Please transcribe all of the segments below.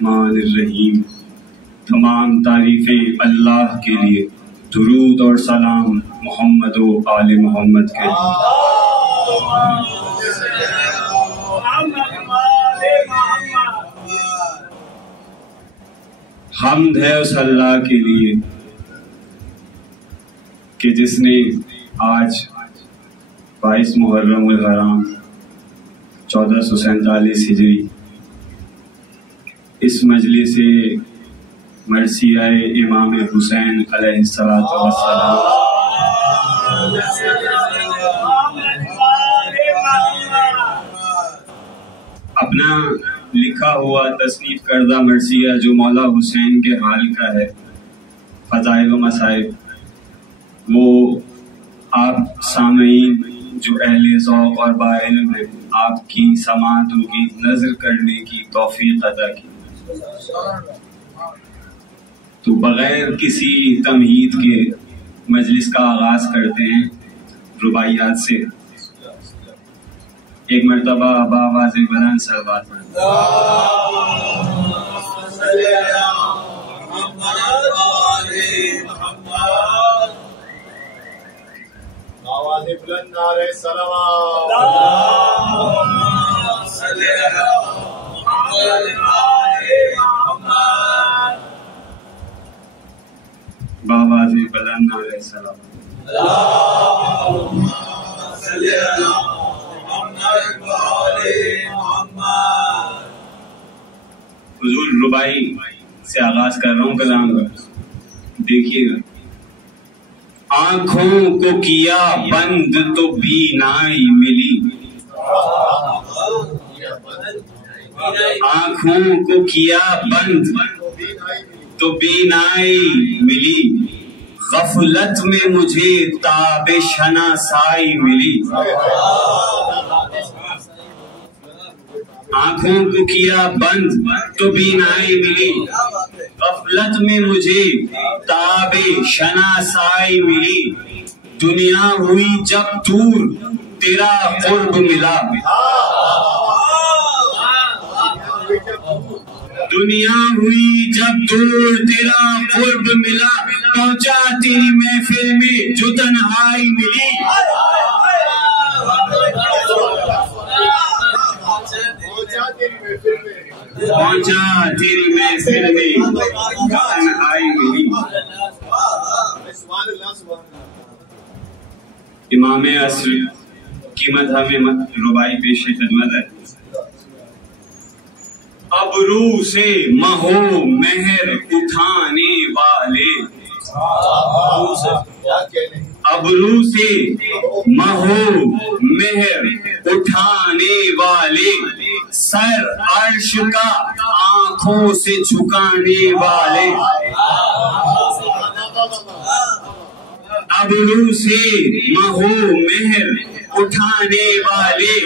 الرحمن الرحیم. تمام تعریفیں اللہ کے لیے، درود اور سلام محمد و آل محمد کے لیے. حمد ہے اس اللہ کے لیے کہ جس نے آج 22 محرم الحرام 1447 ہجری اس مجلس مرثیہ امام حسین علیہ السلام اپنا لکھا ہوا تصنیف کردہ مرثیہ جو مولا حسین کے حال کا ہے، فضائل و مصائب، وہ آپ سامعین جو اہل ذوق اور باعلم ہیں آپ کی سماعتوں کی نظر کرنے کی توفیق عطا کی. تو بغیر کسی تمہید کے مجلس کا آغاز کرتے ہیں رباعیات سے. ایک مرتبہ بآواز بلند صلوات پڑھیں. آواز بلند نعرہ صلوات. بآواز بلند نعرہ صلوات. حضور ربائی سے آغاز کر رہا ہوں کلام کا، دیکھیے گا. آنکھوں کو کیا بند تو بینائی ملی، آنکھوں کو کیا بند تو بینائی ملی، غفلت میں مجھے تاب شناسائی ملی. آنکھوں کو کیا بند تو بینائی ملی، غفلت میں مجھے تاب شناسائی ملی. دنیا ہوئی جب دور تیرا قرب ملا، دنیا ہوئی جب دور تیرا قرب ملا، پہنچا تیری محفل میں جو تنہائی ملی. پہنچا تیری محفل میں جو تنہائی ملی. امام عصر کی مدح میں ربائی پیش خدمت ہے. ابرو سے مہو مہر اٹھانے والے، ابرو سے مہو مہر اٹھانے والے، سر عرش کا آنکھوں سے جھکانے والے. ابرو سے مہو مہر اٹھانے والے،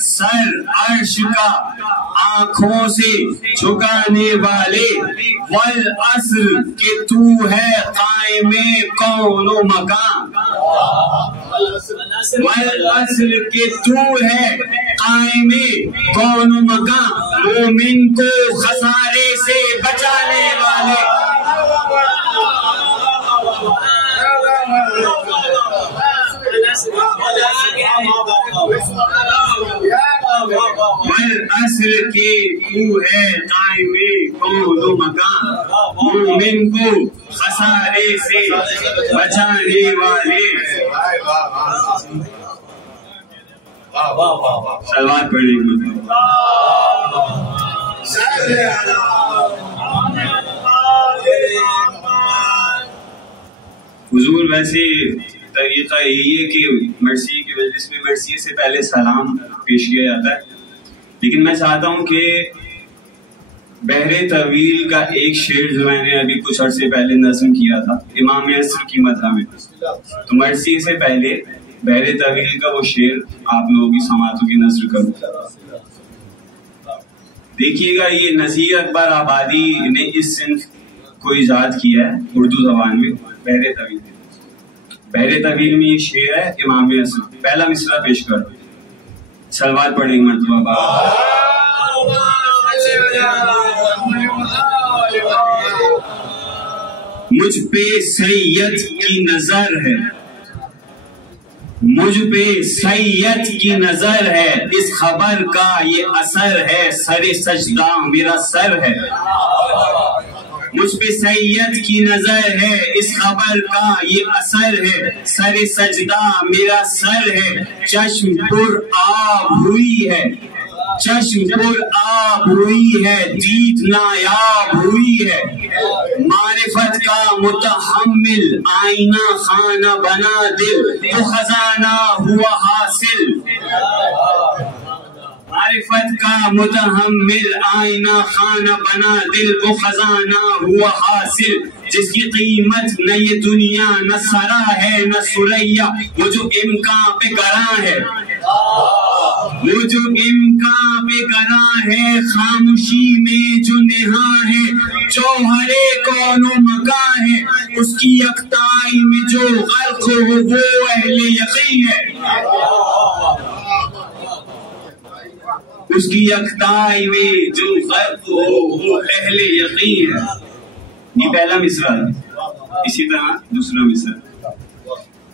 سر عرش کا آنکھوں سے جھکانے والے، والعصر کہ تو ہے قائم کون و مکان، والعصر کہ تو ہے قائم کون و مکان، مومن کو خسارے سے بچانے والے. والعصر کے تو ہے قائم کون و مکان، مومن کو خسارے سے بچانے والے. صلوات پڑھیں. حضور ویسے طریقہ یہی ہے کہ مرثیے کی مجلس میں مرثیے سے پہلے سلام پیش کیا جاتا ہے، لیکن میں چاہتا ہوں کہ بحر طویل کا ایک شعر جو میں نے ابھی کچھ عرصے پہلے نظم کیا تھا امام عصر کی مدح میں، تو مرثیے سے پہلے بحر طویل کا وہ شعر آپ لوگوں کی سماعتوں کی نظر کروں. دیکھیے گا، یہ نذیر اکبر آبادی نے اس صنف کو ایجاد کیا ہے اردو زبان میں. بحر طویل، بحر طویل میں یہ شعر ہے امام عصر. پہلا مصرع پیش کر، صلوات پڑھیں گے مرتبہ. مجھ پہ سید کی نظر ہے، مجھ پہ سید کی نظر ہے، اس خبر کا یہ اثر ہے، سر سجدہ میرا سر ہے۔ مجھ پہ سید کی نظر ہے، اس خبر کا یہ اثر ہے، سر سجدہ میرا سر ہے۔ چشم پر آب ہوئی ہے، چشم پر آب ہوئی ہے، دید نایاب ہوئی ہے۔ معرفت کا متحمل آئینہ خانہ بنا دل، وہ خزانہ ہوا حاصل۔ معرفت کا متحمل آئینہ خانہ بنا دل، وہ خزانہ ہوا حاصل۔ جس کی قیمت نہ یہ دنیا نہ سرا ہے نہ سریا، وہ جو امکان پہ گراں ہے، وہ جو امکان پہ گراں ہے، خاموشی میں جو نہاں ہے، جوہر کون و مکان ہے، اس کی یکتائی میں جو غرق ہو وہ اہل یقین ہے، اس کی یکتائی میں جو غرق ہو وہ اہل یقین ہے۔ یہ پہلا مصرع ہے، اسی طرح دوسرا مصرع۔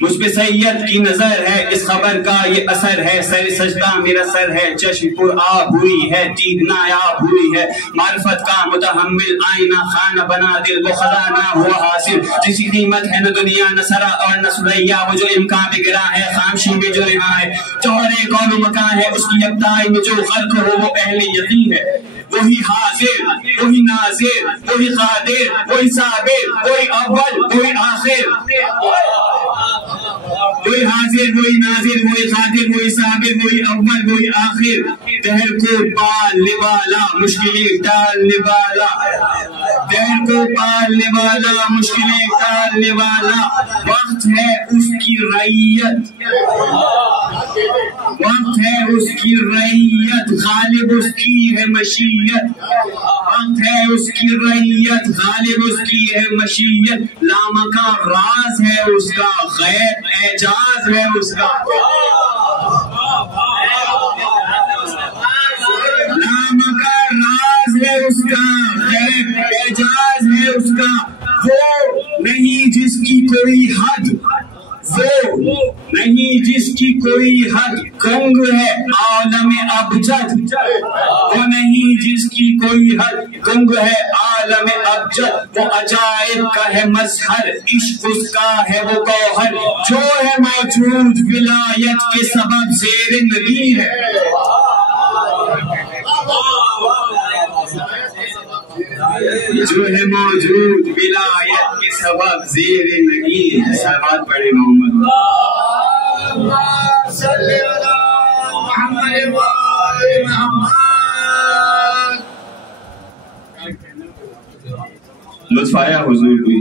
مجھ پہ سید کی نظر ہے، اس خبر کا یہ اثر ہے، سر سجدہ میرا سر ہے، چشم پر آب ہوئی ہے، دید نایاب ہوئی ہے۔ معرفت کا متحمل آئینہ خانہ بنا دل، وہ خزانہ ہوا حاصل۔ جس کی قیمت ہے نہ دنیا نہ سرا اور نہ سریا، وہ جو امکان پہ گرا ہے، خاموشی میں جو رہا ہے، جوہر کون و مکان ہے، اس کی یکتائی میں جو غرق ہو وہ اہل یقین ہے۔ وہی حاضر، وہی ناظر، وہی قادر، وہی صابر، وہی اول، وہی آخر۔ وہی حاضر، وہی ناظر، وہی قادر، وہی صابر، وہی اول، وہی آخر۔ دہر کو پالنے والا، مشکلیں ٹالنے والا، دہر کو پالنے والا، مشکلیں ٹالنے والا۔ وقت ہے اس کی رعیت، وقت ہے اس کی رعیت، غالب اس کی ہے مشیت۔ وقت ہے اس کی رعیت، غالب اس کی ہے مشیت۔ لامکا راز ہے اس کا، غیب اعجاز ہے اس کا۔ لامکا راز ہے اس کا، غیب اعجاز ہے اس کا۔ وہ نہیں جس کی کوئی حد، وہ نہیں جس کی کوئی حد، کنگ ہے عالم ابجد۔ وہ نہیں جس کی کوئی حد، کنگ ہے عالم ابجد۔ وہ عجائب کا ہے مظہر، عشق اس کا ہے وہ گوہر۔ جو ہے موجود ولایت کے سبب زیر نگین ہے، جو ہے موجود ولایت کے سبب زیر نگین ہے۔ صلوات پڑھے محمد صلی اللہ محمد محمد۔ لطف آیا حضور کوئی؟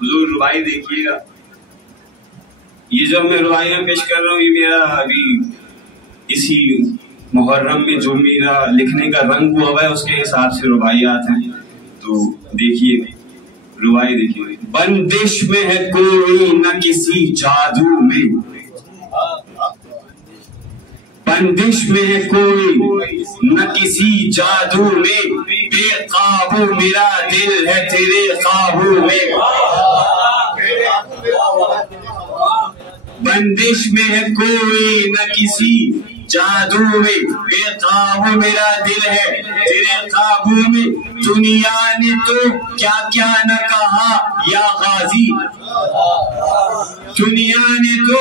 حضور ربائی دیکھیے گا، یہ جو میں ربائیاں پیش کر رہا ہوں یہ میرا ابھی اسی محرم میں جو میرا لکھنے کا رنگ ہوا ہے اس کے حساب سے رباعیات ہیں، تو دیکھیے ربائی دیکھیے۔ بندش میں ہے کوئی نہ کسی جادو میں، بندش میں ہے کوئی نہ کسی جادو میں، بے قابو میرا دل ہے تیرے قابو میں۔ بندش میں ہے کوئی نہ کسی جادو میں، بے قابو میرا دل ہے تیرے قابو میں۔ دنیا نے تو کیا کیا نہ کہا یا غازی، دنیا نے تو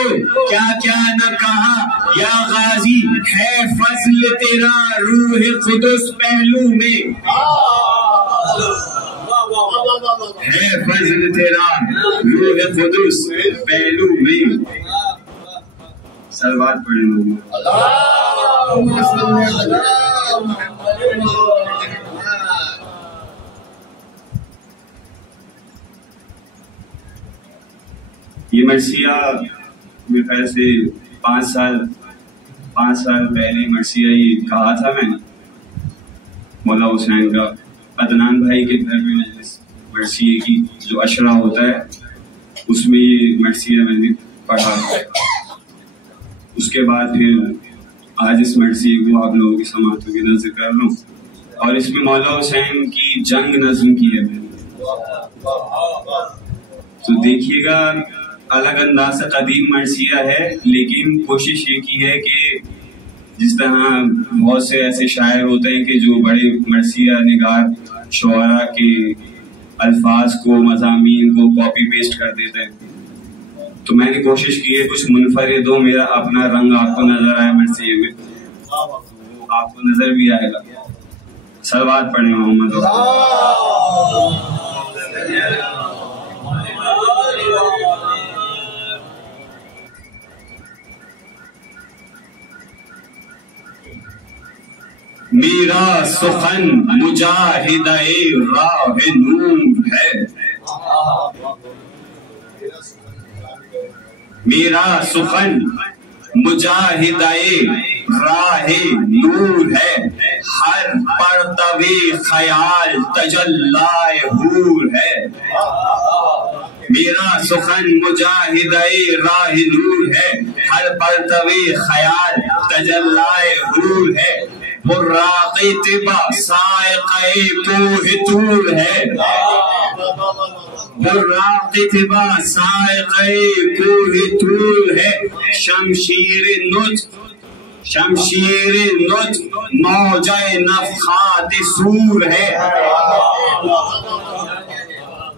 کیا کیا نہ کہا یا غازی، ہے فضل تیرا روح قدس پہلو میں، ہے فضل تیرا روح قدس پہلو میں۔ صلوات پڑھیں لوگ۔ یہ مرثیہ میرے خیال سے 5 سال پہلے مرثیہ یہ کہا تھا میں نے مولا حسین کا، عدنان بھائی کے گھر میں مجلس مرثیے کی جو اشرا ہوتا ہے اس میں یہ مرثیہ میں نے پڑھا۔ اس کے بعد پھر آج اس مرثیے کو آپ لوگوں کی سماعتوں کے نظر کر لوں۔ اور اس میں مولا حسین کی جنگ نظم کی ہے. تو دیکھیے گا الگ انداز سے قدیم مرثیہ ہے، لیکن کوشش یہ کی ہے کہ جس طرح بہت سے ایسے شاعر ہوتے ہیں کہ جو بڑے مرثیہ نگار شعراء کے الفاظ کو، مضامین کو کاپی پیسٹ کر دیتے ہیں، تو میں نے کوشش کی ہے کچھ منفرد ہو، میرا اپنا رنگ آپ کو نظر آئے مرثیے میں، آپ کو نظر بھی آئے گا. صلوات پڑھیں محمد. میرا سخن مجاہدہ راہ نور ہے، میرا سخن مجاہدہ راہ نور ہے، ہر پرتوے خیال تجلائے حور ہے. میرا سخن مجاہدہ راہ نور ہے، ہر پرتوے خیال تجلائے حور ہے. براق طبع سائقہ کوہ طور ہے، براق طبع سائقہ کوہ طور ہے. شمشیر نطق موجہ نفخات سور ہے.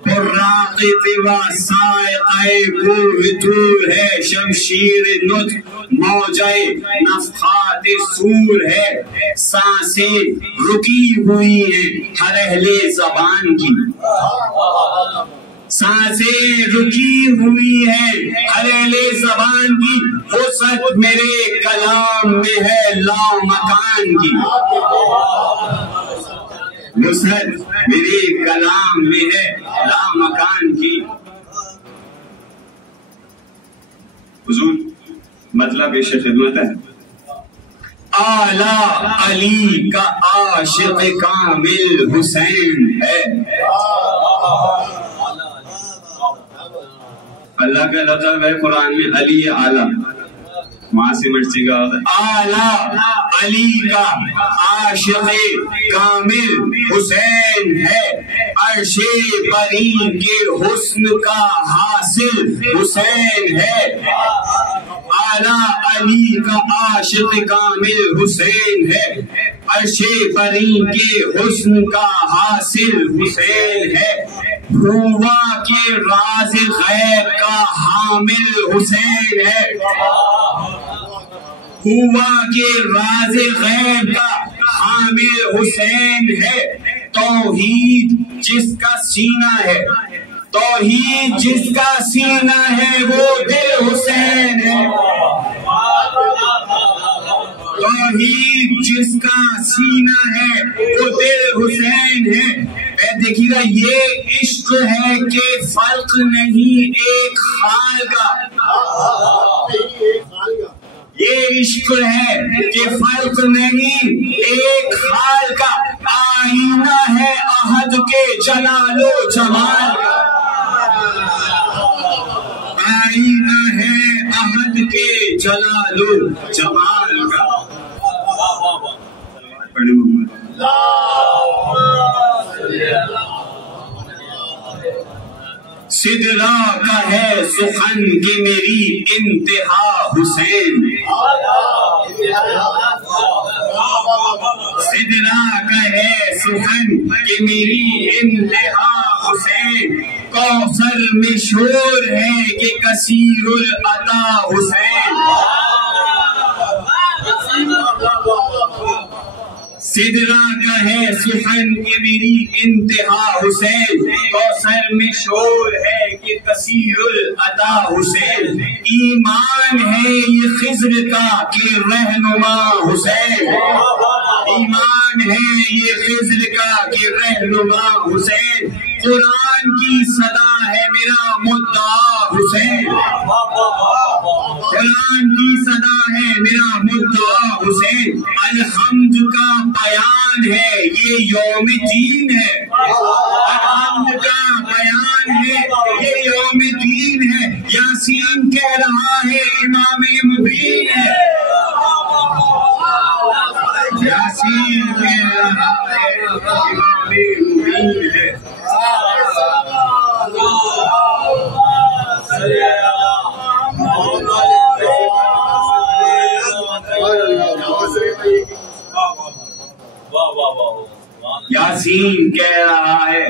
براق طبع سائقہ کوہ طور ہے، شمشیر نطق موجہ نفخات سور ہے. سانسیں رکی ہوئی ہیں ہر اہل زبان کی، سانسیں رکی ہوئی ہے ہر اہل زبان کی. وسعت میرے کلام میں ہے لامکان کی، وسعت میرے کلام میں ہے لامکان کی. حضور مطلب پیش خدمت ہے. اعلیٰ علی کا عاشق کامل حسین ہے. اللہ کا لفظ ہے قرآن میں علی اعلیٰ، وہاں سے مرضی کا اعلیٰ علی کا عاشق کامل حسین ہے. عرش برین کے حسن کا حاصل حسین ہے. اعلیٰ علی کا عاشق کامل حسین ہے، عرش برین کے حسن کا حاصل حسین ہے. ہوا کے راز غیب کا حامل حسین ہے، ہوا کے راز غیب کا حامل حسین ہے. توحید جس کا سینہ ہے، توحید جس کا سینہ ہے وہ دل حسین ہے. توحید جس کا سینہ ہے وہ دل حسین ہے. دیکھیے گا یہ عشق ہے کہ فرق نہیں ایک خال کا، یہ عشق ہے کہ فرق نہیں ایک خال کا. آئینہ ہے عہد کے جلال و جمال کا، آئینہ ہے عہد کے جلال و جمال کا. سدرا کا ہے سخن کی میری انتہا حسین، سدرا کا ہے سخن کی میری انتہا حسین. کوثر میں شور ہے کہ کثیر العطا حسین، سدرا کا ہے سخن کی میری انتہا حسین. کوثر میں شور ہے کہ کثیر العطا حسین. ایمان ہے یہ خضر کا کہ رہنما حسین، ایمان ہے یہ خضر کا کہ رہنما حسین. قرآن کی صدا ہے میرا مدعا حسین، قرآن کی صدا ہے میرا مدعا حسین. الحمد کا بیان ہے یہ یوم دین ہے، الحمد کا بیان ہے یہ یوم دین ہے. یاسین کہہ رہا ہے امام مبین ہے، یاسین کہہ رہا ہے امام مبین ہے. یاسین کہہ رہا ہے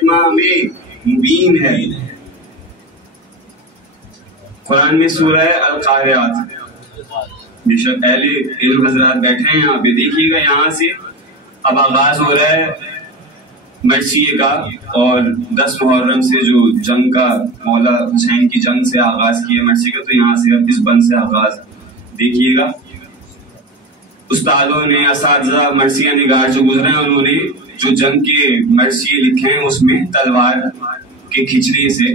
امام مبین ہے. قرآن میں سورہ القاریات، بے شک اہل علم حضرات بیٹھے ہیں یہاں پہ، دیکھیے گا یہاں سے اب آغاز ہو رہا ہے مرثیے کا، اور 10 محرم سے جو جنگ کا مولا حسین کی جنگ سے آغاز کیا مرثیے کا، تو یہاں سے اب اس بند سے آغاز دیکھیے گا. استادوں نے، اساتذہ مرثیہ نگار جو گزرے ہیں، انہوں نے جو جنگ کے مرثیے لکھے ہیں اس میں تلوار کے کھچڑی سے،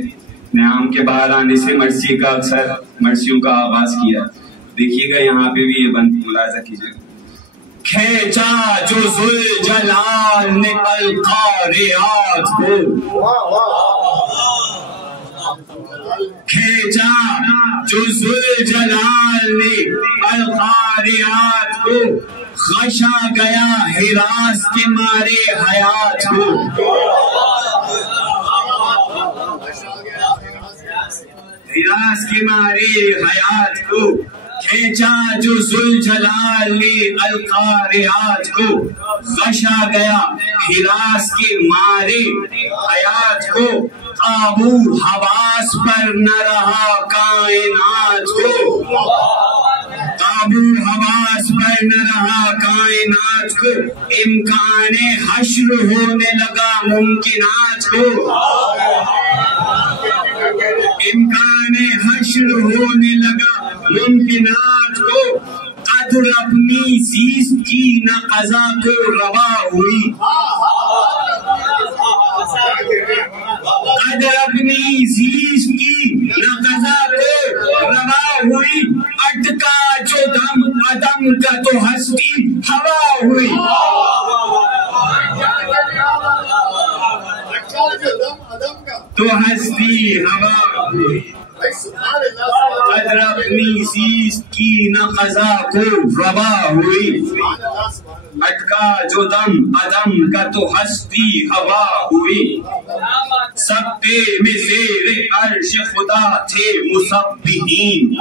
نیام کے باہر آنے سے مرثیے کا اکثر مرثیوں کا آغاز کیا. دیکھیے گا یہاں پہ بھی یہ بند ملاحظہ کیجیے گا. کھینچا جو ذوالجلال نے القاریات کو، کھینچا جو ذوالجلال نے القاریات کو، خشا گیا ہراس کے مارے حیات کو. ہراس کے مارے حیات کو کھینچا جو ذوالجلال نے القاریات کو، غشا گیا ہراس کے مارے حیات کو. قابو حواس پر نہ رہا کائنات کو، قابو حواس پر نہ رہا کائنات کو. امکان حشر ہونے لگا ممکنات کو، امکان حشر ہونے لگا ممکنات کو. قدر اپنی زیست کی نہ قضا کو روا ہوئی، قدر اپنی زیست کی نہ قضا کو روا ہوئی. اٹکا جو دم عدم کا تو ہستی ہوا ہوئی، تو ہستی ہوا ہوئی. قدر اپنی زیست کی نہ قضا کو روا ہوئی. اٹکا جو دم عدم کا تو ہستی ہوا ہوئی. سبتے میں زیر عرش خدا تھے مسبحین،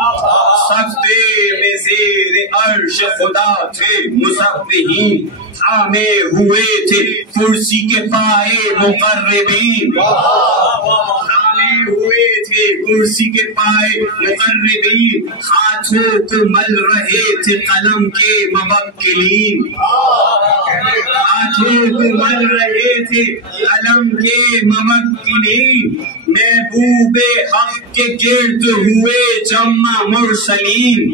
سبتے میں زیر عرش خدا تھے مسبحین. تھامے ہوئے تھے کرسی کے پائے مقربین، تھامے ہوئے تھے کرسی کے پائے مقربین. ہاتھوں کو مل رہے تھے قلم کے موکلین، ہاتھوں کو مل رہے تھے قلم کے موکلین. محبوب حق کے گرد ہوئے جمع مرسلین،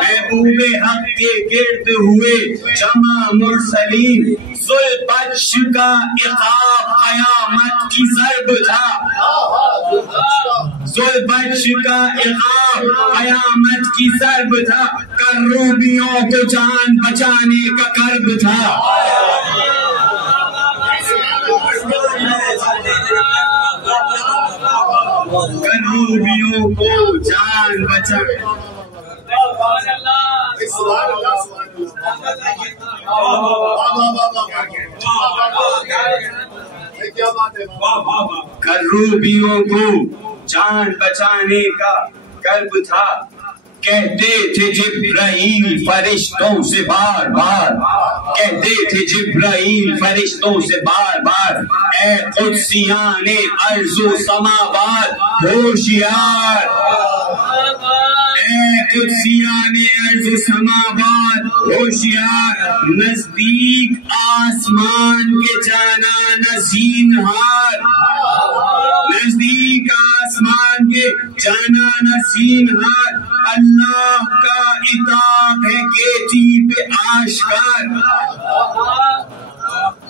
محبوب حق کے گرد ہوئے جمع مرسلین. ذوالبطش کا عقاب قیامت کی ضرب تھا، ذوالبطش کا عقاب قیامت کی ضرب تھا. کروبیوں کو جان بچانے کا کرب تھا، کروبیوں کو جان بچانے. کروبیوں کو جان بچانے کا کرب تھا. کہتے تھے جبرائیل فرشتوں سے بار بار، کہتے تھے جبرائیل فرشتوں سے بار بار، اے قدسیان ارض و سماوات ہوشیار، اے قدسیان ارض و سماوات ہوشیار. نزدیک آسمان کے جانا نزینہار، نزدیک آسمان کے جانا نزینہار. اللہ کا عتاب ہے کیتی پہ آشکار،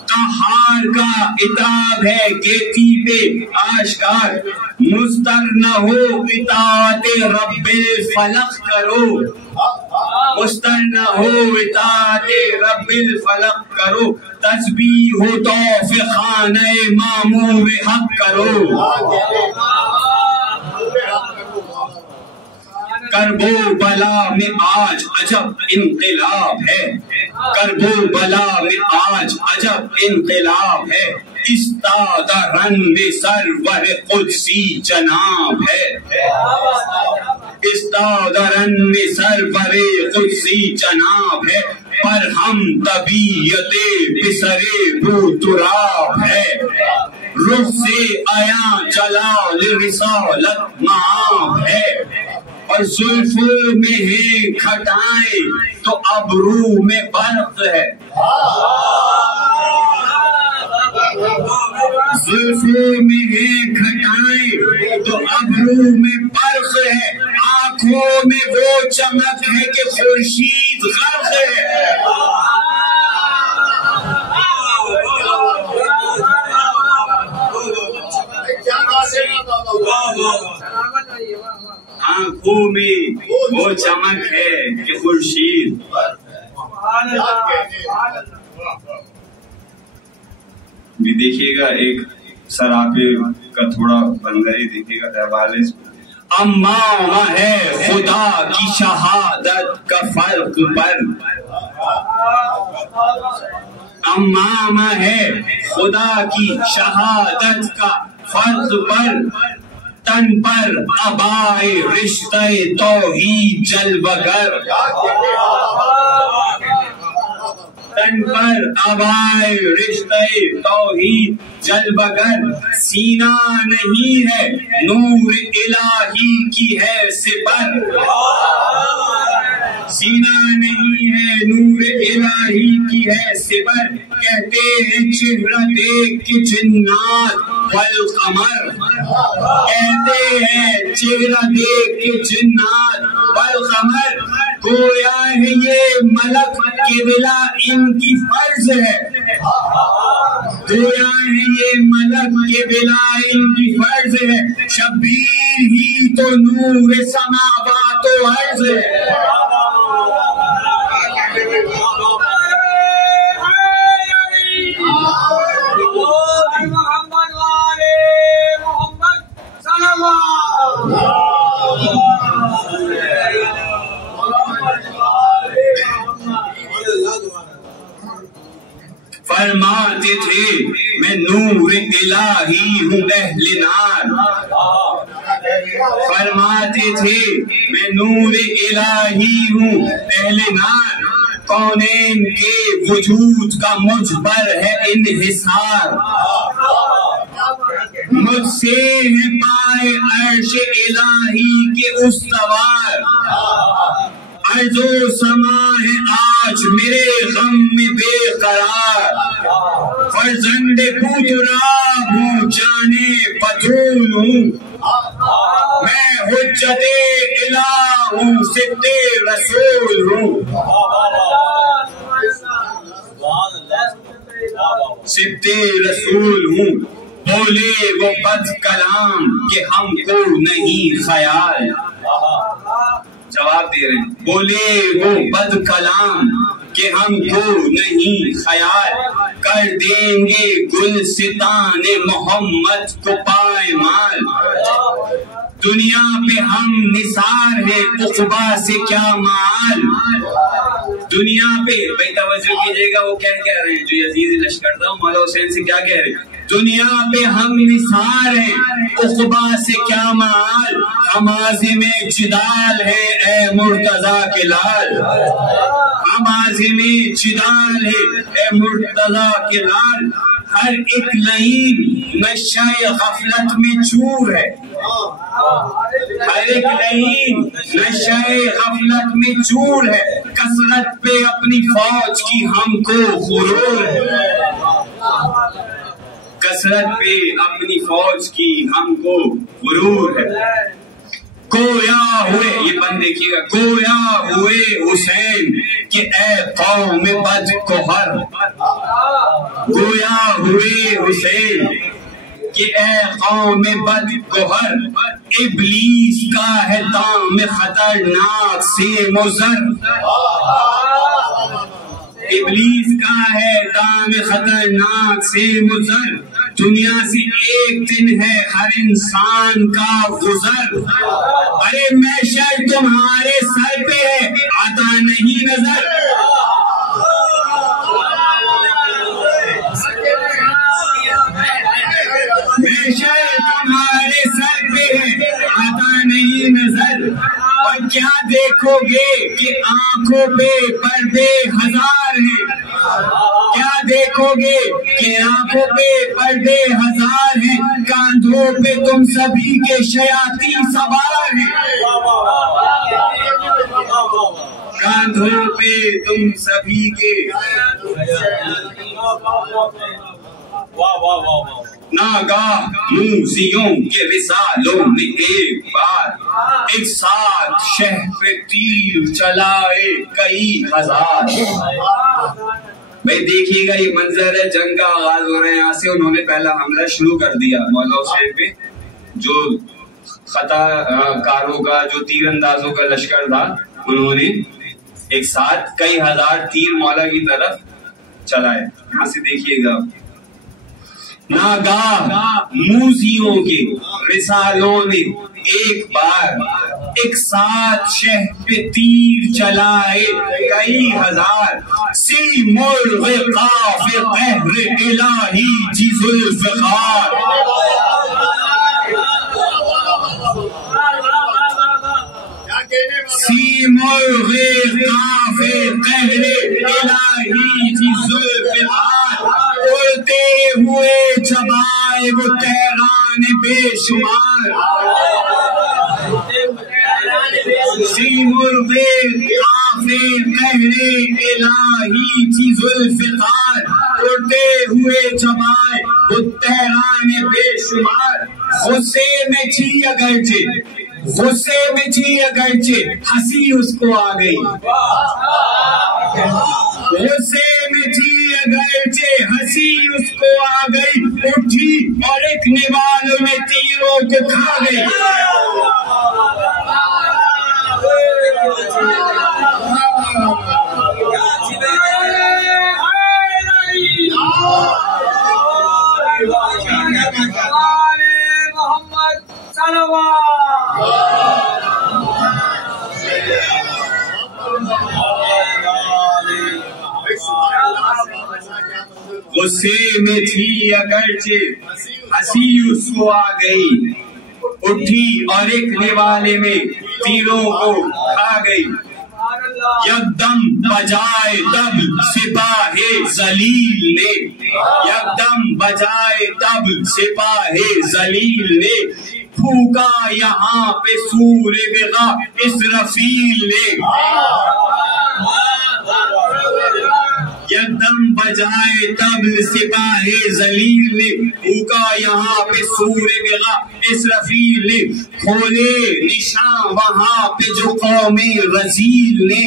قہار کا عتاب ہے کیتی پہ آشکار. مضطر نہ ہو اطاعت رب الفلق کرو، مضطر نہ ہو اطاعت رب الفلق کرو. تسبیح ہو طوف خانہ معمور حق کرو، کرب و بلا میں آج عجب انقلاب ہے، کرب و بلا میں آج عجب انقلاب ہے، استادہ رنگ سرور قدسی جناب ہے، استادہ رنگ سرور قدسی جناب ہے، پر ہم طبیعت پسر بو تراب ہے، رخ سے آیا جلال رسالت معاب ہے، اور زلفوں میں ہے کھٹائیں تو ابرو میں برق ہے، زلفوں میں ہے کھٹائیں تو ابرو میں برق ہے، آنکھوں میں وہ چمک ہے کہ خورشید غرق ہے، آنکھوں میں وہ چمک ہے کہ خورشید۔ بھی دیکھیے گا ایک سراپے کا تھوڑا بندہ ہی دیکھیے گا حوالے سے، امام ہے خدا کی شہادت کا فرق پر، امام ہے خدا کی شہادت کا فرق پر، تن پر عبائے رشتہ توحید جلوگر، تن پر عبائے رشتہ توحید جلوگر، سینہ نہیں ہے نور الہی کی ہے سپر، سینہ نہیں ہے نور الہی کی ہے سپر، کہتے ہیں چہرہ دیکھ کے جنات والقمر، کہتے ہیں چہرہ دیکھ کے جنات والقمر، گویا ہے یہ ملک کے بلا ان کی فرض ہے، گویا ہے یہ ملک کے بلا ان کی فرض ہے، شبیر ہی تو نور سماوات و ارض ہے، فرماتے تھے میں نور الہی ہوں اہل نار، فرماتے تھے میں نور الہی ہوں اہل نار، کونین کے وجود کا مجھ پر ہے انحصار، مجھ سے ہے پائے عرش الہی کے استوار، ارض و سما ہے آج میرے غم میں بے قرار، فرزند پوترا ہوں جانے بطول ہوں، میں حجت الہ ہوں صدق رسول ہوں، صدق رسول ہوں، بولے وہ بد کلام کہ ہم کو نہیں خیال، جواب دے رہے ہیں، بولے وہ بد کلام کہ ہم کو نہیں خیال، کر دیں گے گلستان محمد کو پائمال، دنیا پہ ہم نثار ہیں عقبہ سے کیا مال، دنیا پہ بھائی توجہ کیجئے گا وہ کیا کہہ رہے ہیں جو یزید لشکردہ مولا حسین سے کیا کہہ رہے ہیں، دنیا پہ ہم نثار ہیں عقبہ سے کیا مال، ہمازم جدال ہے اے مرتضیٰ کے لال، ہمازم جدال ہے اے مرتضیٰ کے لال، ہر ایک لعین نشہ غفلت میں چور ہے، ہر ایک لعین نشہ غفلت میں چور ہے، کثرت پہ اپنی فوج کی ہم کو غرور ہے، کثرت پہ اپنی فوج کی ہم کو غرور ہے، گویا ہوئے یہ بند دیکھیے گا، گویا ہوئے حسین کہ اے قوم بد کوہر، گویا ہوئے حسین کہ اے قوم بد کوہر، ابلیس کا ہے دام خطرناک سے مضر، ابلیس کا ہے دام خطرناک سے مضر، دنیا سے ایک دن ہے ہر انسان کا گزر، ارے محشر تمہارے سر پہ ہے آتا نہیں نظر، محشر تمہارے سر پہ ہے آتا نہیں نظر، اور کیا دیکھو گے کہ آنکھوں پہ پردے ہزار ہیں، کیا دیکھو گے کہ آنکھوں پہ پردے ہزار ہیں، کاندھوں پہ تم سبھی کے شیاطین سوار ہیں، کاندھوں پہ تم سبھی کے ناگاہ موذیوں کے رسالوں نے ایک بار ایک ساتھ شہر پہ تیر چلائے کئی ہزار۔ بھائی دیکھیے گا یہ منظر ہے، جنگ کا آغاز ہو رہا ہے، یہاں سے انہوں نے پہلا حملہ شروع کر دیا مولا حسین پہ، جو خطا کاروں کا جو تیر اندازوں کا لشکر تھا، انہوں نے ایک ساتھ کئی ہزار تیر مولا کی طرف چلائے۔ یہاں سے دیکھیے گا، ناگاہ موذیوں کے رسالوں نے ایک بار ایک ساتھ شہر پہ تیر چلائے کئی ہزار، سی مرغ قاف قہر الہی جی ذوالفقار، سی مرغ قاف قہر الہی جی ذوالفقار، اڑتے ہوئے چبائے وہ تیران بے شمار، سی مرغ قاف قہر الہی جی ذوالفقار، اڑتے ہوئے چبائے وہ تیران بے شمار، غصے میں تھی اگرچہ ہنسی اس کو آ گئی، غصے میں تھی اگرچہ ہنسی اس کو آ گئی، اٹھی اور ایک نوال میں تیروں کو کھا گئی، غصے میں تھی اگرچہ ہنسی اس کو آ گئی، اٹھی اور ایک نوالے میں تیروں کو کھا گئی، یکدم بجائے طبل سپاہ ذلیل نے، یکدم بجائے طبل سپاہ ذلیل نے، پھونکا یہاں پہ سور بغا اسرافیل نے، یکدم بجائے طبل سپاہ ذلیل نے، پھونکا یہاں پہ سور بغا اسرافیل نے، کھولے نشان وہاں پہ جو قوم رذیل نے،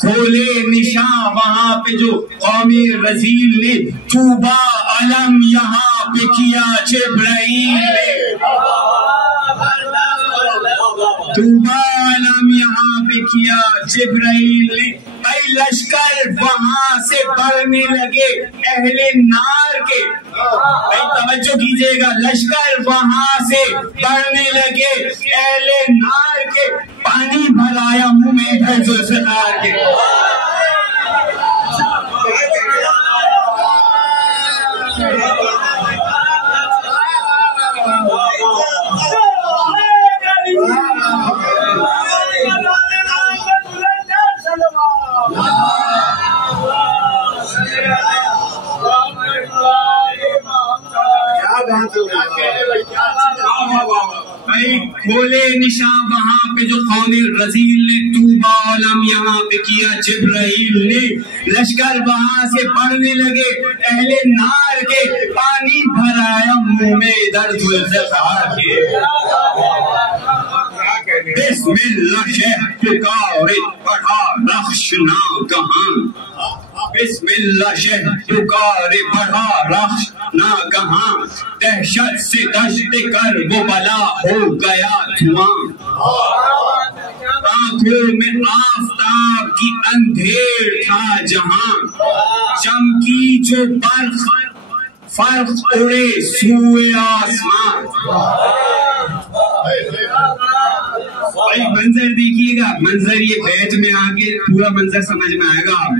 کھولے نشان وہاں پہ جو قوم رذیل نے، طوبا علم یہاں پہ کیا جبرائیل نے، طوبا علم یہاں پہ کیا جبرائیل نے، بھائی لشکر وہاں سے بڑھنے لگے اہل نار کے، بھائی توجہ کیجئے گا، لشکر وہاں سے بڑھنے لگے اہل نار کے، پانی بھرایا منہ میں ہے ذوالفقار کے، کھولے نشان وہاں پہ جو قوم رذیل نے، طوبا علم یہاں پہ کیا جبرائیل نے، لشکر وہاں سے بڑھنے لگے اہل نار کے، پانی بھرایا منہ میں درد ذوالفقار کے، بسم اللہ شہ پکارے بڑھا رخش ناگہاں، بسم اللہ شہ پکارے بڑھا رخش ناگہاں، دہشت سے دشت کر وہ بلا ہو گیا دھواں، آنکھوں میں آفتاب کی اندھیر تھا جہاں، چمکی جو برق فرق اڑے سوئے آسمان. بھائی منظر دیکھیے گا, منظر یہ بیت میں آگے پورا منظر سمجھ میں آئے گا آپ.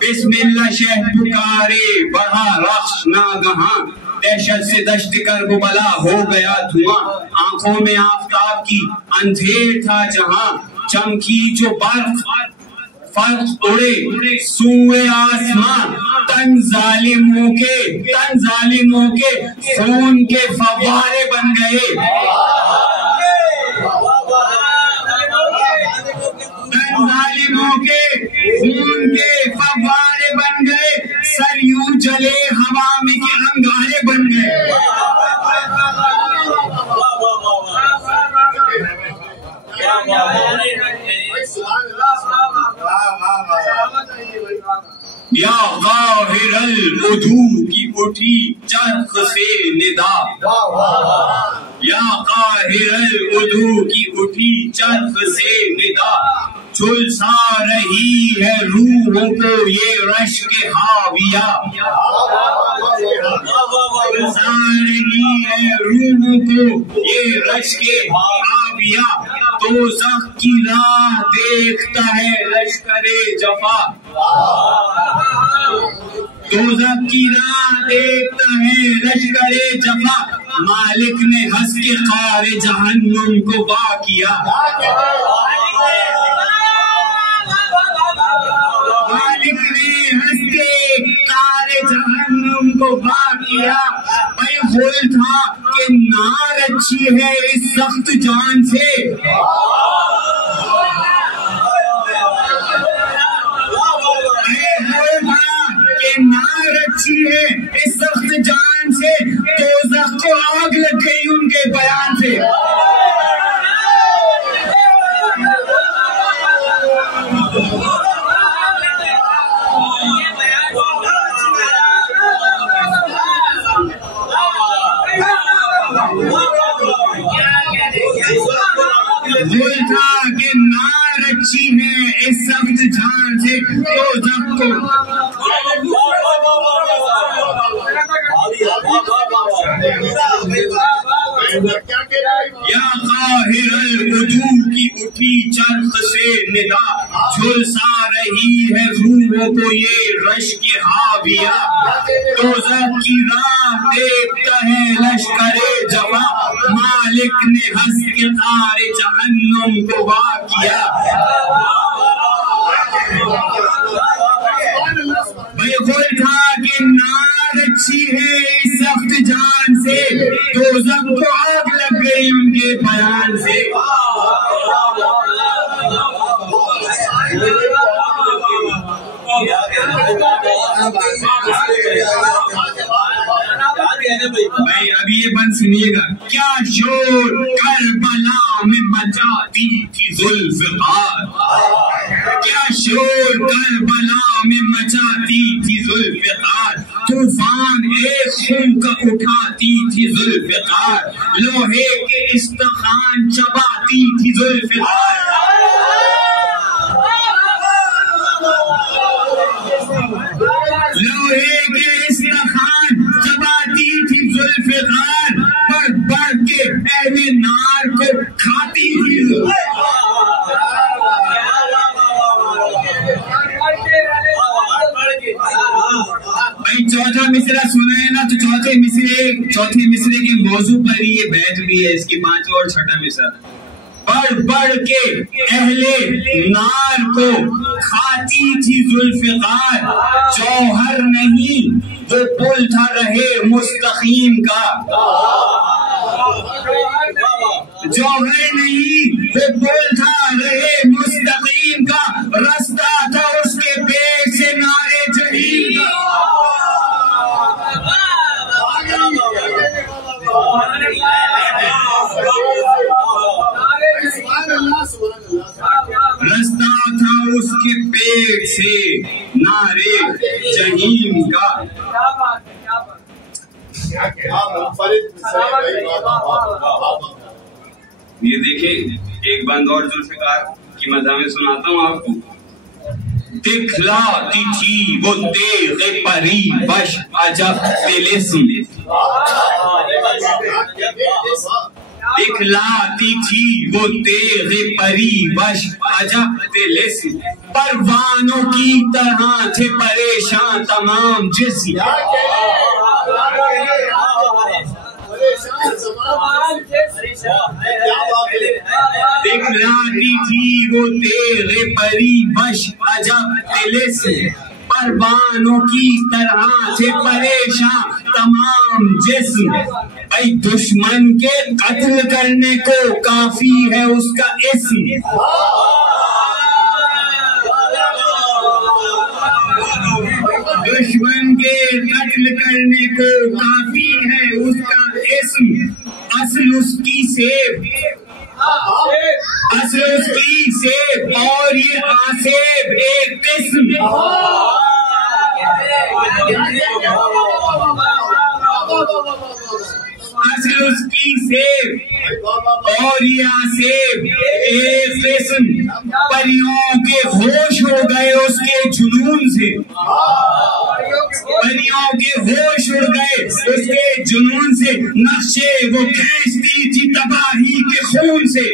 بسم اللہ شہ پکارے بڑھا رخش ناگہاں, دہشت سے دشت کرب بلا ہو گیا دھواں. آنکھوں میں آفتاب کی اندھیر تھا جہاں, چمکی جو برق فرق اڑے سوئے آسمان. تن ظالموں کے خون کے فوارے بن گئے, ظالموں کے خون کے فوارے بن گئے, سر یوں جلے ہوا میں کے انگارے بن گئے. یا قاہر العدو کی اٹھی چرخ سے ندا, یا قاہر العدو کی اٹھی چرخ سے ندا. جھلسا رہی ہے روحوں کو یہ رشک حاویہ, جھلسا رہی ہے روحوں کو یہ رشک حاویہ. دوزخ کی راہ دیکھتا ہے لشکر جفا, دوزخ کی راہ دیکھتا ہے لشکر جفا. مالک نے ہنس کے قار جہنم کو وا کیا, مالک نے ہنس کے قار جہنم کو وا کیا. بھائی خول تھا کہ نار اچھی ہے اس سخت جان سے, نار اچھی ہے اس سخت جان سے, دوزخ کو آگ لگ گئی ان کے بیان سے. بھول تھا کہ نار اچھی ہے اس سخت جان سے, دوزخ کو یا قاہر العدو کی اٹھی چرخ سے ندا. جھلسا رہی ہے روحوں کو یہ رشک حاویہ, دوزخ کی راہ دیکھتا ہے لشکر جفا. مالک نے ہنس کے قار جہنم کو وا کیا. بھائی خول تھا کہ نار اچھی ہے اس سخت جان سے, دوزخ کو آگ لگ گئی ان کے بیان سے. بھائی اب یہ بند سنیے گا. کیا شور کربلا میں مچاتی تھی ذوالفقار, کیا شور کربلا میں مچاتی تھی ذوالفقار. طوفان ایک خون کا اٹھاتی تھی ذوالفقار, لوہے کے استخوان چباتی تھی ذوالفقار. لوہے کے استخوان چباتی تھی ذوالفقار, بڑھ بڑھ کے اہل نار کو کھاتی تھی. بھائی چوتھا مصرع سنا ہے نا, تو چوتھے مصرے کے موضوع پر یہ بیت بھی ہے, اس کی پانچواں اور چھٹا مصرع. بڑھ بڑھ کے اہل نار کو کھاتی تھی ذوالفقار, جوہر نہیں وہ پل تھا رہے مستقیم کا, جوہر نہیں وہ پل تھا رہے مستقیم کا. رستہ تھا اس کے پیٹ سے نارے جہنم کا. رستہ تھا اس کے پیٹ سے نارے جہنم کا. یہ دیکھیں ایک بند اور ذوالفقار کی مدح میں سناتا ہوں آپ کو. دکھلاتی تھی وہ تیغ پری وش عجب طلسم، دکھلاتی تھی وہ تیغ پری وش عجب طلسم، پروانوں کی طرح تھے پریشان تمام جسم، دکھلاتی تھی وہ تیغ پری وش عجب طلسم، پروانوں کی طرح تھے پریشان تمام جسم، بھائی دشمن کے قتل کرنے کو کافی ہے اس کا اسم، دشمن کے قتل کرنے کو کافی ہے اس کا اسم، اصل اس کی سیب، اصل اس کی سیب اور یہ آسیب ایک قسم، اصل اس کی سیب اور یہ آسیب ایک قسم، پریوں کے ہوش ہو گئے اس کے جنون سے، پریوں کے ہوش اڑ گئے اس کے جنون سے، نقشے وہ کھینچتی تھی تباہی کے خون سے،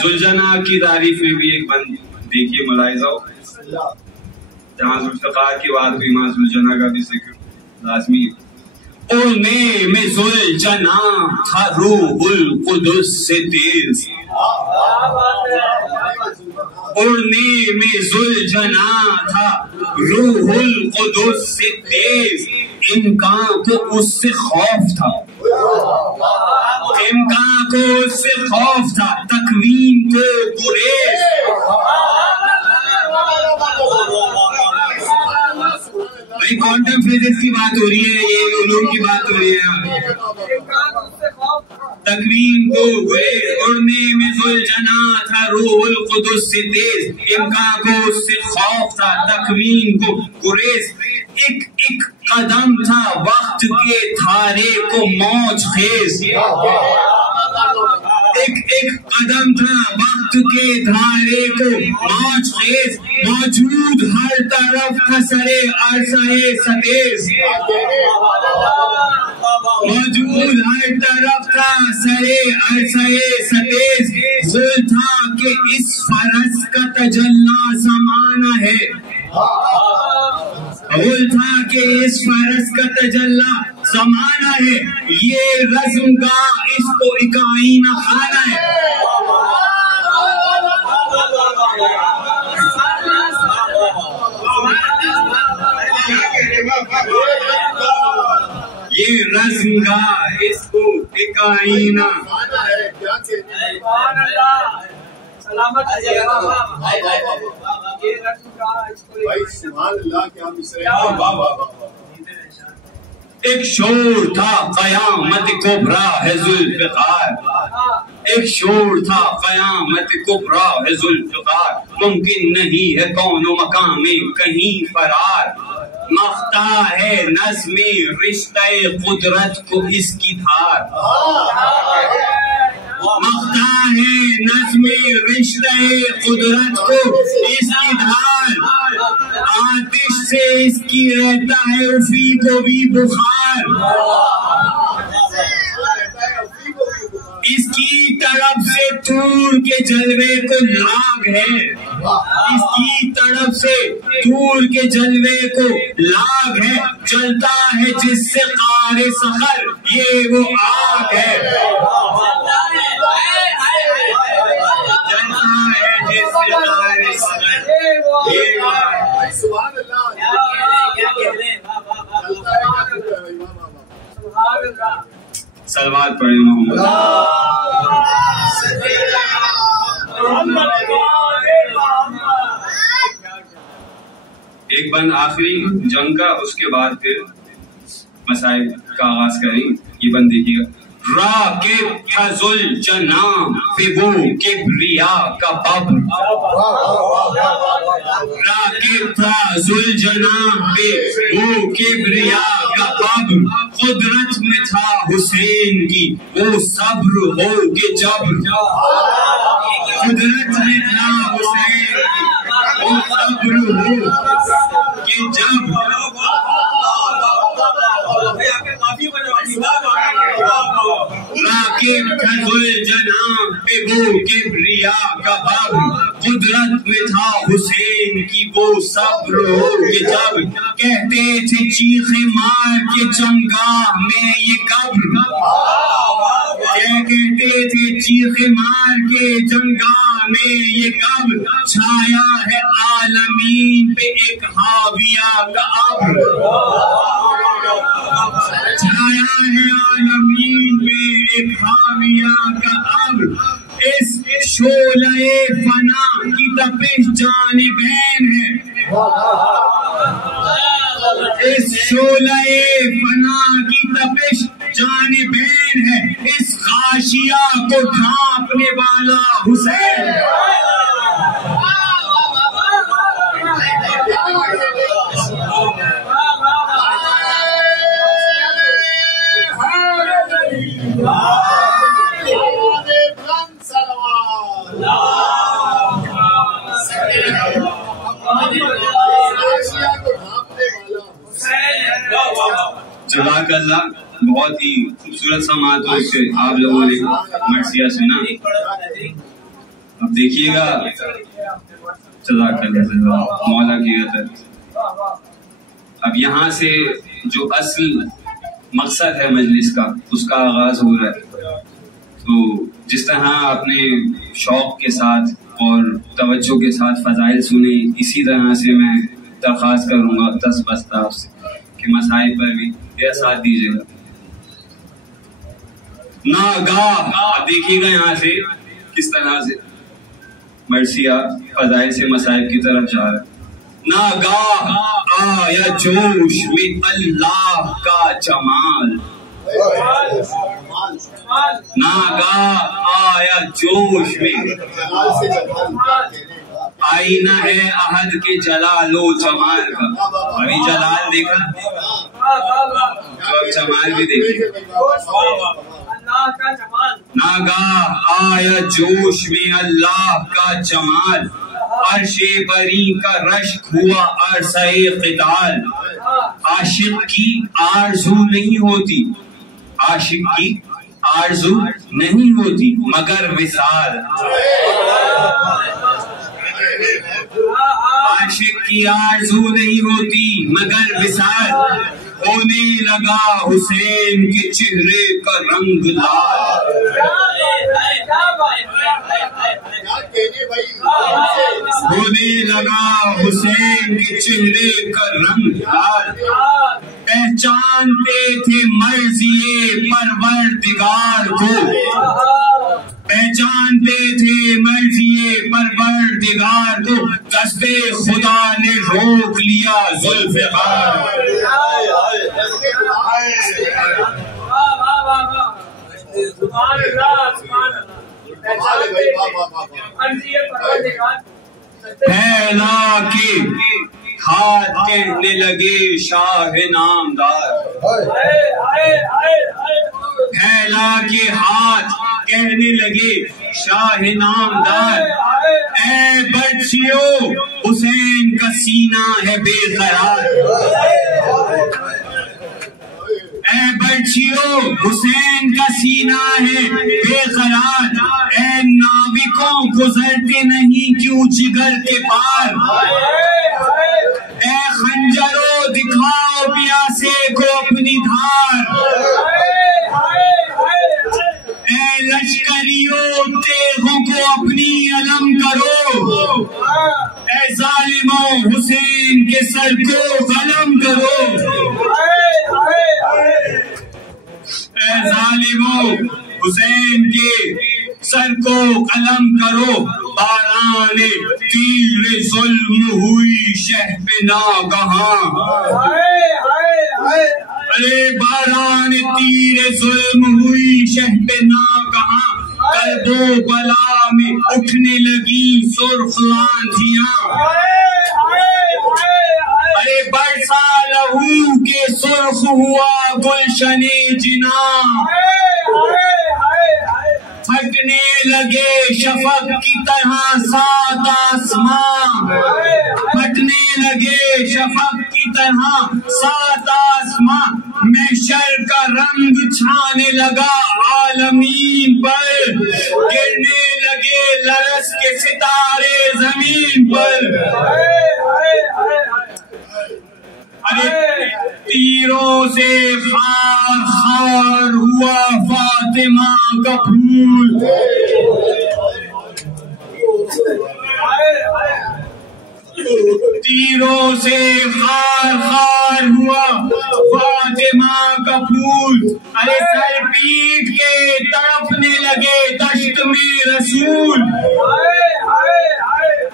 ذوالجناح کی تعریف میں بھی ایک بند دیکھیے ملاحظہ ہو، جہاں ذوالفقار کی بات ہوئی وہاں ذوالجناح کا بھی ذکر لازمی ہے۔ اڑنے میں ذوالجناح تھا روح القدس سے تیز، اڑنے میں ذوالجناح تھا روح القدس سے تیز، امکان کو اس سے خوف تھا، امکان کو اس سے خوف تھا، تکوین کو گریز، بھائی کوانٹم فزکس کی بات ہو رہی ہے، یہ علوم کی بات ہو رہی ہے، تکوین کو گریز، اڑنے میں ذوالجناح تھا روح القدس سے تیز، امکان کو اس سے خوف تھا، تکوین کو گریز، ایک ایک قدم تھا وقت کے دھارے کو موج خیز، ایک ایک قدم تھا وقت کے دھارے کو موج خیز، موجود ہر طرف تھا سرے عرصہ ستیز، موجود ہر طرف تھا سرے عرصہ ستیز، غل تھا کہ اس فرض کا تجلی زمانہ ہے، غل تھا کہ اس فرض کا تجلی زمانہ ہے، یہ رزم گاہ اس کو ایک آئینہ خانہ ہے، یہ رزم گاہ اس کو ایک آئینہ، ایک شور تھا قیامت کبریٰ ہے ذوالفقار، ایک شور تھا قیامت کبریٰ ہے ذوالفقار، ممکن نہیں ہے کون و مقام میں کہیں فرار، مختہ ہے نظم رشتہ قدرت کو اس کی دھار، مختہ ہے نظم رشتہ قدرت کو اس کی دھار، آتش سے اس کی رہتا ہے افی کو بھی بخار، اس کی طرف سے طور کے جلوے کو لاگ ہے، اس کی طرف سے طور کے جلوے کو لاگ ہے، چلتا ہے جس سے قار سحر یہ وہ آگ ہے، چلتا ہے جس سے قار سحر یہ وہ آگ ہے، صلوات پڑھیں محمد، ایک بند آخری جنگ کا، اس کے بعد پھر مسائل کا آغاز کریں، یہ بند دیکھیے گا۔ راکب تھا ذوالجناح پہ وہ کبریا کا ببر، راکب تھا ذوالجناح پہ وہ کبریا کا ببر، قدرت میں تھا حسین کی وہ صبر ہو کہ جبر، قدرت میں تھا حسین کی وہ صبر ہو کہ جبر، راکب تھا ذوالجناح پہ وہ کبریا کا ببر، قدرت میں تھا حسین کی وہ صبر ہو کہ جب، کہتے تھے چیخ مار کے چنگاہ میں یہ قبر، کہتے تھے چیخ مار کے چنگاہ میں یہ قبر، چھایا ہے عالمین پہ ایک حاویہ کا ابر، چھایا ہے عالمین پہ ایک حاویہ کا ابر، اس شعلہ فنا کی تپش جانبین ہے، اس شعلہ فنا کی تپش جانبین ہے، اس غاشیہ کو ڈھانپنے والا حسین، جزاک اللہ۔ بہت ہی خوبصورت سماعت ہو سے آپ لوگوں نے مرثیہ سنا، اب دیکھیے گا جزاک اللہ مولا کی عطا۔ اب یہاں سے جو اصل مقصد ہے مجلس کا اس کا آغاز ہو رہا ہے، تو جس طرح اپنے شوق کے ساتھ اور توجہ کے ساتھ فضائل سنے، اسی طرح سے میں درخواست کروں گا دس بستہ آپ سے کہ مسائل پر بھی میرا ساتھ دیجیے گا۔ ناگاہ، آپ دیکھیے گا یہاں سے کس طرح سے مرثیہ فضائل سے مسائل کی طرف جا رہا ہے۔ ناگاہ آیا جوش میں اللہ کا جمال، ناگاہ آیا جوش میں، آئینہ ہے عہد کے جلال و جمال کا، ابھی جلال دیکھا تو جمال بھی دیکھیں۔ ناگاہ آیا جوش میں اللہ کا جمال، عرش بری کا رشک ہوا عرصہ قتال، عاشق کی آرزو نہیں ہوتی، عاشق کی آرزو نہیں ہوتی مگر وصال، عاشق کی آرزو نہیں ہوتی مگر وصال، ہونے لگا حسین کے چہرے کا رنگ لال، ہونے لگا حسین کے چہرے کا رنگ لال، پہچانتے تھے مرضی پروردگار کو، پہچانتے تھے مرضی پروردگار کو، قصد خدا نے روک لیا ذوالفقار، پھیلا کے ہاتھ کہنے لگے شاہ نامدار، پھیلا کے ہاتھ کہنے لگے شاہ نامدار، اے بچیو حسین کا سینہ ہے بے قرار، اے بچیو حسین کا سینہ ہے بے قرار، اے ناوکوں گزرتے نہیں کیوں جگر کے پار، اے خنجروں دکھاؤ پیاسے کو اپنی دھار، اے لشکریوں تیغوں کو اپنی علم کرو، اے ظالموں حسین کے سر کو قلم کرو، اے ظالموں حسین کے سر کو قلم کرو، باران تیر ظلم ہوئی شہ پہ ناگہاں، ارے باران تیر ظلم ہوئی شہ پہ ناگہاں، کرب و بلا میں اٹھنے لگی سرخ آندھیاں، ارے برسا لہو کے سرخ ہوا گلشن جناں، پھٹنے لگے شفق کی طرح سات آسماں، پھٹنے لگے شفق کی طرح سات آسماں، محشر کا رنگ چھانے لگا عالمین پر، گرنے لگے لرز کے ستارے زمین پر، ارے تیروں سے خار خار ہوا فاطمہ کا پھول، تیروں سے خار خار ہوا فاطمہ کا پھول، ارے سر پیٹ کے تڑپنے لگے دشت میں رسول،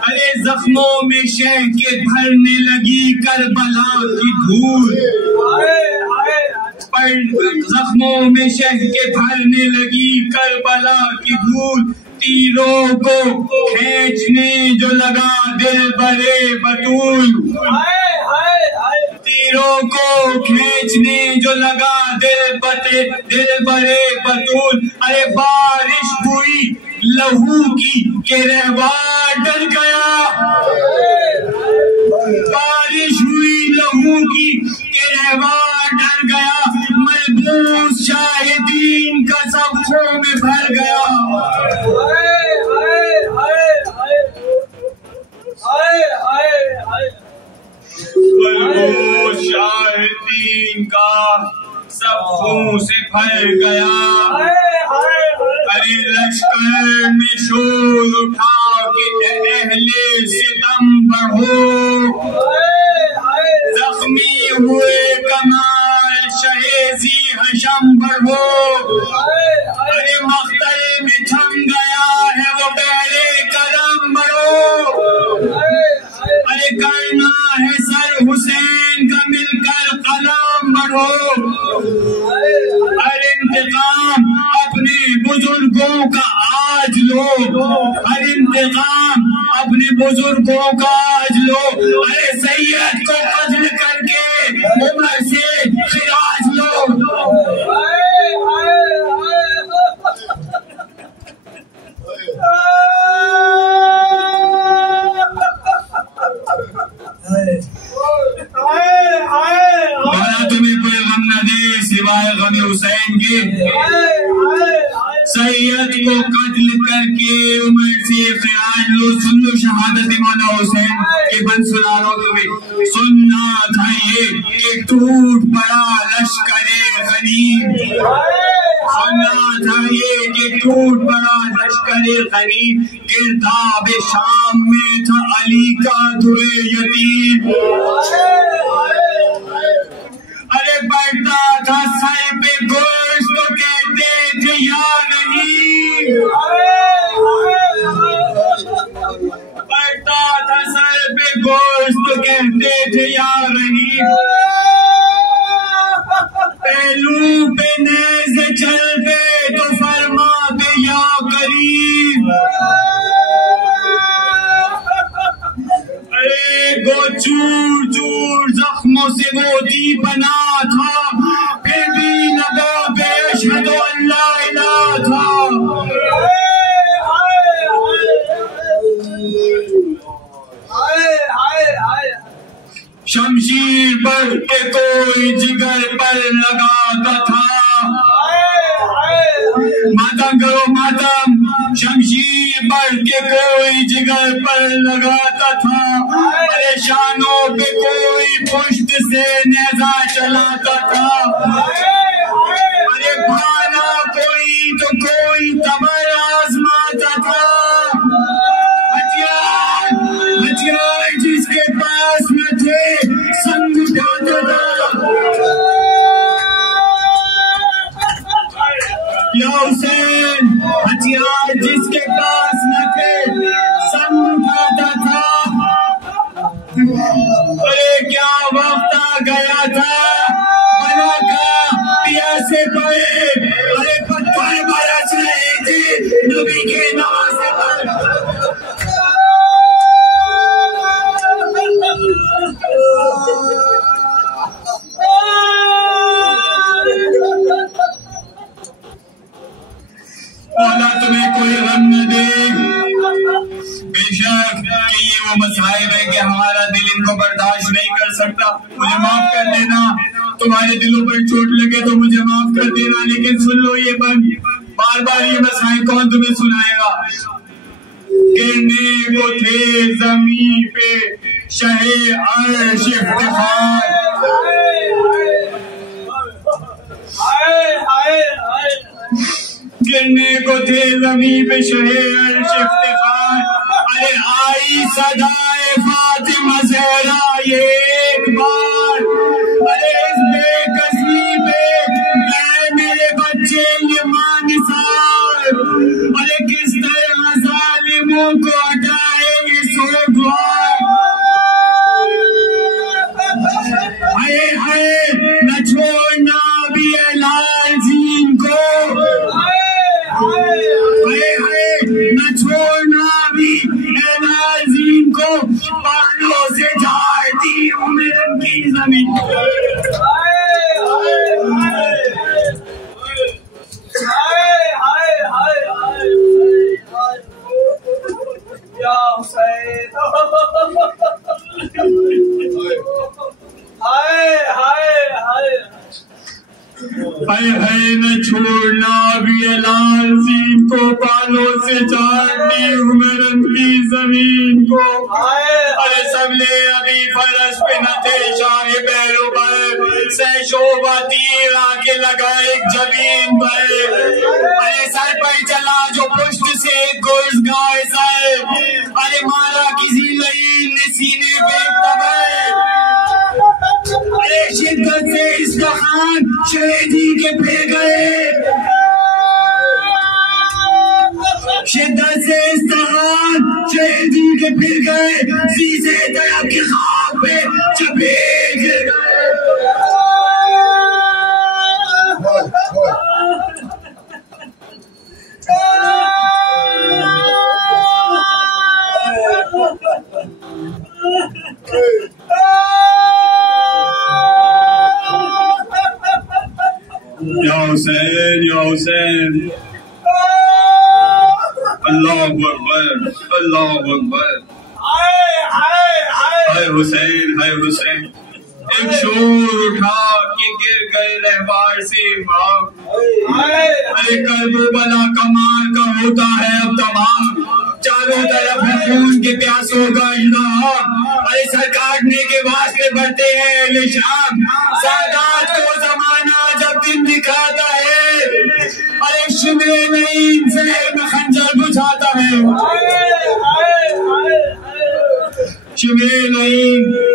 ارے زخموں میں شہ کے بھرنے لگی کربلا کی دھول، زخموں میں شہ کے بھرنے لگی کربلا کی دھول، تیروں کو کھینچنے جو لگا دل برے بطول، تیروں کو کھینچنے جو لگا دل برے بطول، ارے بارش ہوئی لہو کی کہ رہوار ڈر گیا، بارش ہوئی لہو کی کہ رہوار ڈر گیا، ملبوس شاہدین کا سب خون میں بھر گیا، ملبوس شاہدین کا سب خون سے بھر گیا، ارے لشکر میں شور اٹھا کہ اہل ستم بڑھو، زخمی ہوئے کمال شہیزی حشم بڑھو، ارے مقتل میں تھم گیا ہے وہ بحر کرم بڑھو، ارے کرنا ہے سر حسین کا مل کر قلم بڑھو، ارے انتقام اپنے بزرگوں کا آج لو، ہر انتقام اپنے بزرگوں کا آج لو، ارے سید کو قتل کر کے عمر سے خراج لو، تمہیں کوئی غم نہ دے سوائے غم حسین کے، سید کو قتل کر کے عمر سے خراج لو، سن لو شہادت مولا حسین کے بند سنا رہا ہوں تمہیں، سننا تھا یہ کہ ٹوٹ پڑا لشکر غنیم، سننا تھا یہ کہ ٹوٹ پڑا لشکر غنیم، گرداب شام میں تھا علی کا در یتیم، ارے بڑھتا تھا سر پہ گوشت تو کہتے تھے یا نہیں، بڑھتا تھا سر پہ گوشت تو کہتے تھے یا نہیں، پہلو پہ نیزے چلتے تو فرماتے یا کریم، ارے گو چور چور زخموں سے وہ دی بنا تھا، پھر بھی لگا بے اشہد اللہ الہ تھا، شمشیر بڑھ کے کوئی جگر پر لگاتا تھا، ماتم کرو ماتم، شمشیر بڑھ کے کوئی جگر پر لگاتا تھا، پریشانوں پہ کوئی پشت سے نیزہ چلاتا تھا، ارے بھانا کوئی تو کوئی تبر آزماتا تھا، ہتھیار جس کے پاس نہ تھے سنگ اٹھاتا تھا، یا حسین ہتھیار جس کے پاس نہ تھے سنگ اٹھاتا تھا، ارے کیا وقت آ گیا تھا بنا کر شک کہ یہ وہ مسائل ہے کہ ہمارا دل ان کو برداشت نہیں کر سکتا. مجھے معاف کر دینا, تمہارے دلوں پر چوٹ لگے تو مجھے معاف کر دینا, لیکن سن لو یہ بند, بار بار یہ مسائل کون تمہیں سنائے گا. گرنے کو تھے زمین پہ شہ عرش افتخار, گرنے کو تھے زمین پہ شہ عرش افتخار. ارے آئی صدائے فاطمہ زہرا یہ ایک بار, ارے اس بے کسی پہ گئے میرے بچے یہ ماں نثار. ارے کس طرح ظالموں کو ہٹائے گے سوگوار. ہائے ہائے نہ چھوڑنا بھی لال زین کو, ہائے ہائے نہ چھوڑنا بھی لال زین کو, بالوں سے جھاڑتی ہوں میرن کی زمین کو. ہائے ہائے نہ چھوڑنا بھی لال زین کو, بالوں سے جھاڑتی ہوں میرن کی زمین کو. ارے سب لے ابھی فرش پہ نہ تھے شاہ بیرو پر, سے شعبہ تیر آ کے لگا ایک جبین پر. ارے سر پر چلا جو پشت سے گرز گائے سر, ارے مارا کسی لعین نے سینے پہ تبر. ارے شدت سے استخان شہیدی کے پھر گئے, شدت سے استخان شہیدی کے پھر گئے, سیسے طرف کے خواب پہ چپے گر گئے. یا حسین یا حسین, اللہ اکبر اللہ اکبر. ہائے حسین ہائے حسین. ایک شور اٹھا کہ گر گئے رہوار سے امام. ارے کربلا کا مار کا ہوتا ہے اب تمام, چاروں طرف ہے خون کے پیاسوں کا اجتماع. ارے سر کاٹنے کے واسطے بڑھتے ہیں اہل شام, سادات کو زمانہ جب دن دکھاتا ہے, ارے شمع نہیں زہر میں خنجر بجھاتا ہے. شمع نہیں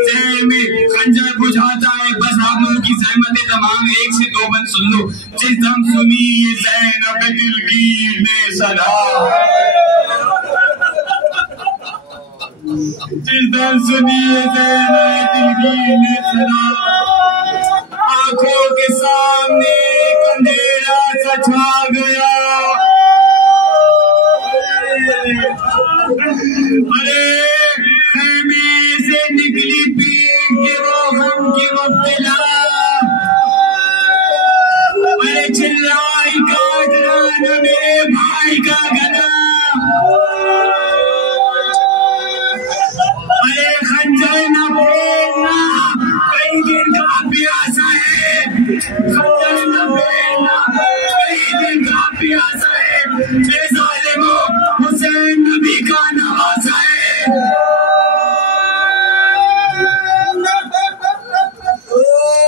زہر میں خنجر بجھاتا ہے. بس آپ لوگوں کی زحمت تمام ایک سے دو بند سن لو. جس دم سنی یہ زینب دلگیر نے صدا, جس دم سنی یہ زینب دلگیر نے صدا, آنکھوں کے سامنے ایک اندھیرا سا چھا گیا. ارے خیمے سے نکلی پیٹ کے وہ غم کی مبتلا, ارے چلائی کاٹنا نہ میرے بھائی کا گلا. ارے خنجر نہ پھیرنا کئی دن کا پیاسا ہے, خنجر نہ پھیرنا کئی دن کا پیاسا ہے. اے ظالموں حسین نبی کا نواسا ہے.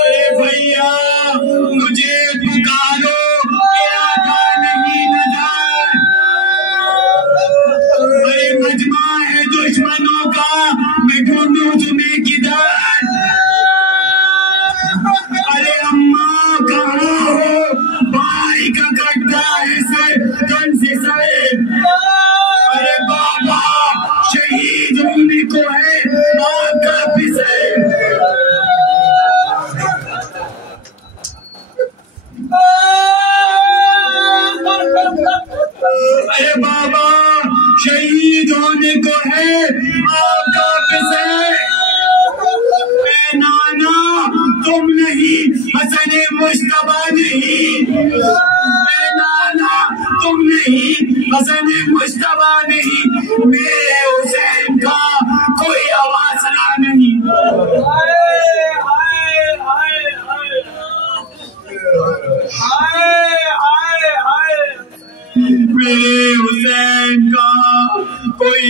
اے بھیا مجھے پکارو کہ آقا نہیں نظر, ارے مجمع ہے دشمنوں کا میں ڈھونڈوں تمہیں کدھر. ارے اماں کہاں ہو بھائی کا کٹتا ہے سر تن سے سر. ارے بابا شہید ہونے کو ہے آپ کا پسر. ارے بابا شہید ہونے کو ہے آپ کا پسر. اے نانا تم نہیں حسن مجتبیٰ نہیں, اے نانا تم نہیں حسن مجتبیٰ نہیں, میرے حسین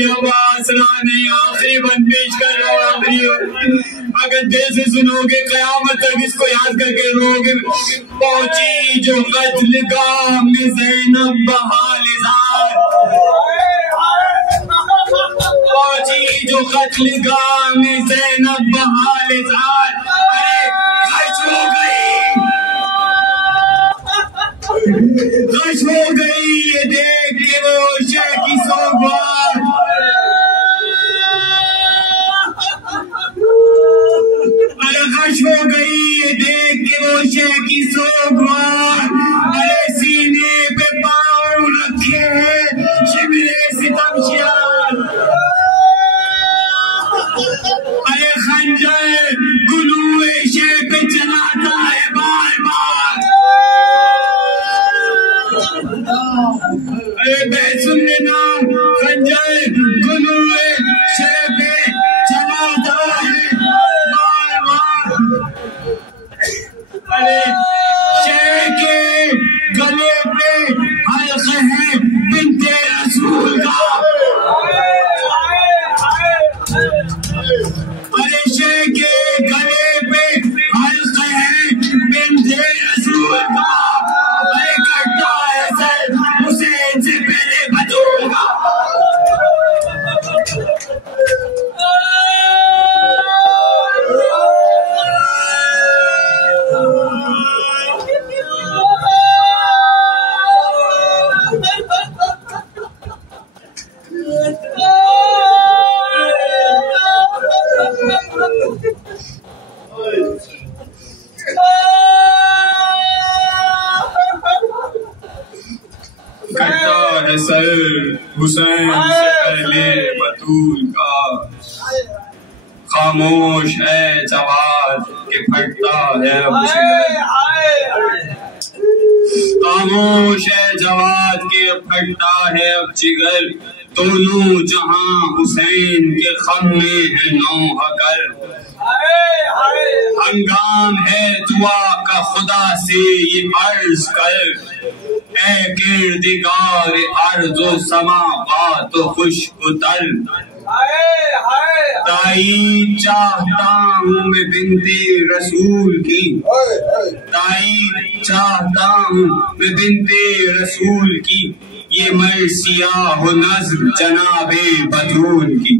آواز سنانے آخری بند پیش کر رہا ہوں. آخری اگر دل سے سنو گے قیامت تک اس کو یاد کر کے رو گے. پہنچی جو قتل گاہ میں زینب بحال زار, پہنچی جو قتل گاہ میں زینب بحال زار. ارے خش ہو گئی, خش ہو گئی یہ دیکھ کے وہ شہ کی سوگوار. ارے خش ہو گئی یہ دیکھ کے وہ شہ کی سوگوار. ارے سینے پہ پاؤں رکھے ہیں شبرے ستم شیار. ارے خنجر گلوئے شہ پہ چلاتا ہے بار بار. ارے بے سن لینا خنجر گلوئے شہ پہ چلاتا ہے بار بار. ارے شہ کے گلے پہ حلق ہے بنت رسول کا. ارے شہ کے گلے پہ حلق ہے بنت رسول کا. ارے کٹتا ہے سر حسین سے پہلے بطول کا. کٹتا ہے سر حسین سے پہلے بطول کا. خاموش ہے جواد کہ پھٹتا ہے اب جگر. خاموش ہے جواد کہ پھٹتا ہے اب جگر. دونوں جہاں حسین کے خم میں ہے نوحہ کر. ہنگام ہے دعا کا خدا سے یہ عرض کر, اے کردگار ارض و سماوات و خشک و تر. تائید چاہتا ہوں میں بنت رسول کی, تائید چاہتا ہوں میں بنت رسول کی. یہ مرثیہ ہو نظم جناب بطول کی.